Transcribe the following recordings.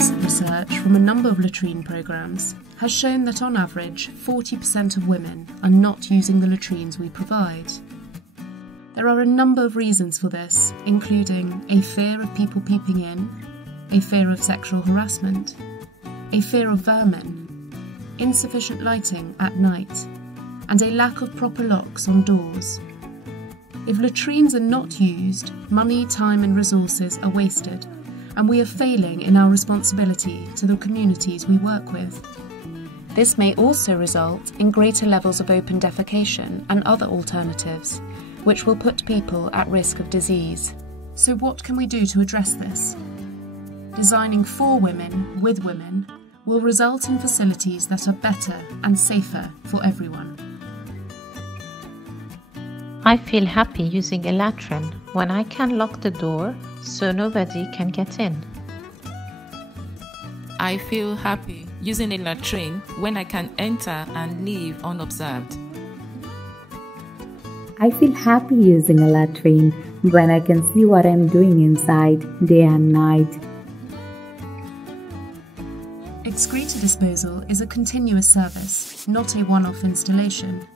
Recent research from a number of latrine programmes has shown that on average 40% of women are not using the latrines we provide. There are a number of reasons for this, including a fear of people peeping in, a fear of sexual harassment, a fear of vermin, insufficient lighting at night, and a lack of proper locks on doors. If latrines are not used, money, time and resources are wasted, and we are failing in our responsibility to the communities we work with. This may also result in greater levels of open defecation and other alternatives, which will put people at risk of disease. So what can we do to address this? Designing for women, with women, will result in facilities that are better and safer for everyone. I feel happy using a latrine when I can lock the door so nobody can get in. I feel happy using a latrine when I can enter and leave unobserved. I feel happy using a latrine when I can see what I'm doing inside day and night. Excreta disposal is a continuous service, not a one-off installation.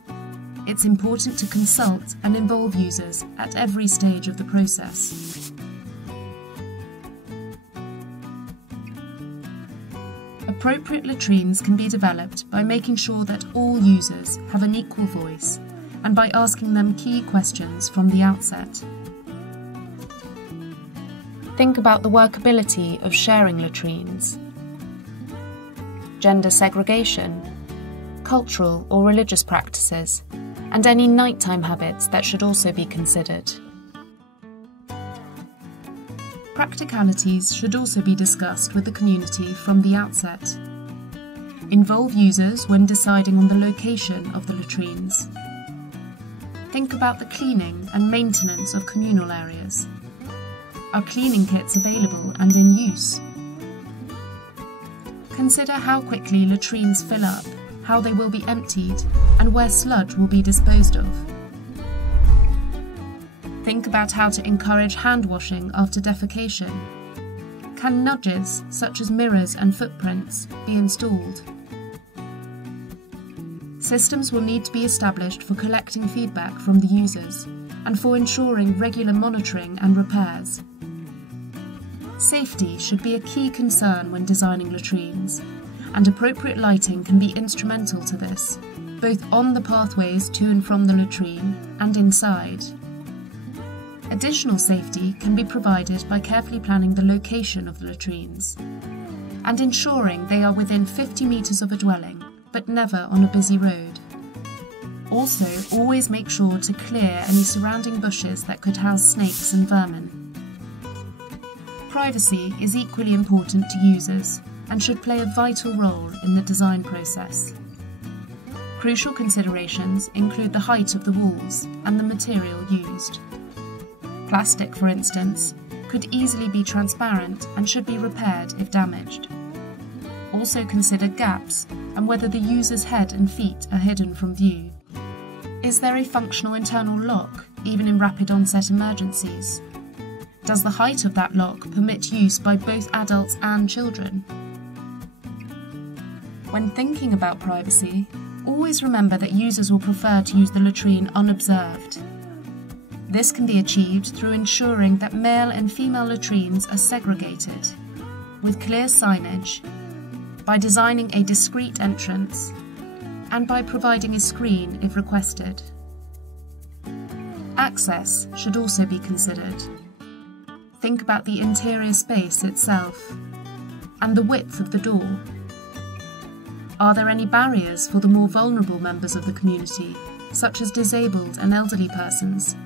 It's important to consult and involve users at every stage of the process. Appropriate latrines can be developed by making sure that all users have an equal voice and by asking them key questions from the outset. Think about the workability of sharing latrines, gender segregation, cultural or religious practices, and any nighttime habits that should also be considered. Practicalities should also be discussed with the community from the outset. Involve users when deciding on the location of the latrines. Think about the cleaning and maintenance of communal areas. Are cleaning kits available and in use? Consider how quickly latrines fill up, how they will be emptied, and where sludge will be disposed of. Think about how to encourage hand washing after defecation. Can nudges, such as mirrors and footprints, be installed? Systems will need to be established for collecting feedback from the users and for ensuring regular monitoring and repairs. Safety should be a key concern when designing latrines, and appropriate lighting can be instrumental to this, both on the pathways to and from the latrine and inside. Additional safety can be provided by carefully planning the location of the latrines and ensuring they are within 50 metres of a dwelling, but never on a busy road. Also, always make sure to clear any surrounding bushes that could house snakes and vermin. Privacy is equally important to users and should play a vital role in the design process. Crucial considerations include the height of the walls and the material used. Plastic, for instance, could easily be transparent and should be repaired if damaged. Also consider gaps and whether the user's head and feet are hidden from view. Is there a functional internal lock, even in rapid onset emergencies? Does the height of that lock permit use by both adults and children? When thinking about privacy, always remember that users will prefer to use the latrine unobserved. This can be achieved through ensuring that male and female latrines are segregated, with clear signage, by designing a discreet entrance, and by providing a screen if requested. Access should also be considered. Think about the interior space itself and the width of the door. Are there any barriers for the more vulnerable members of the community, such as disabled and elderly persons?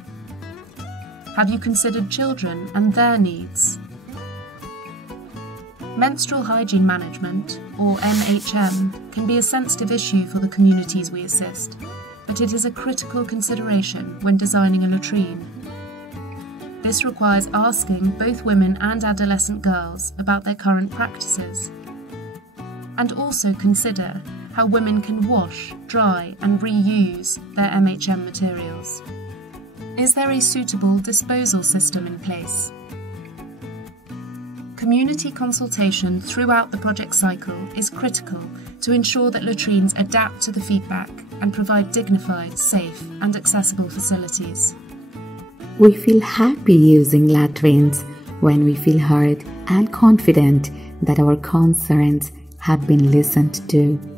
Have you considered children and their needs? Menstrual hygiene management, or MHM, can be a sensitive issue for the communities we assist, but it is a critical consideration when designing a latrine. This requires asking both women and adolescent girls about their current practices, and also consider how women can wash, dry and reuse their MHM materials. Is there a suitable disposal system in place? community consultation throughout the project cycle is critical to ensure that latrines adapt to the feedback and provide dignified, safe and accessible facilities. We feel happy using latrines when we feel heard and confident that our concerns have been listened to.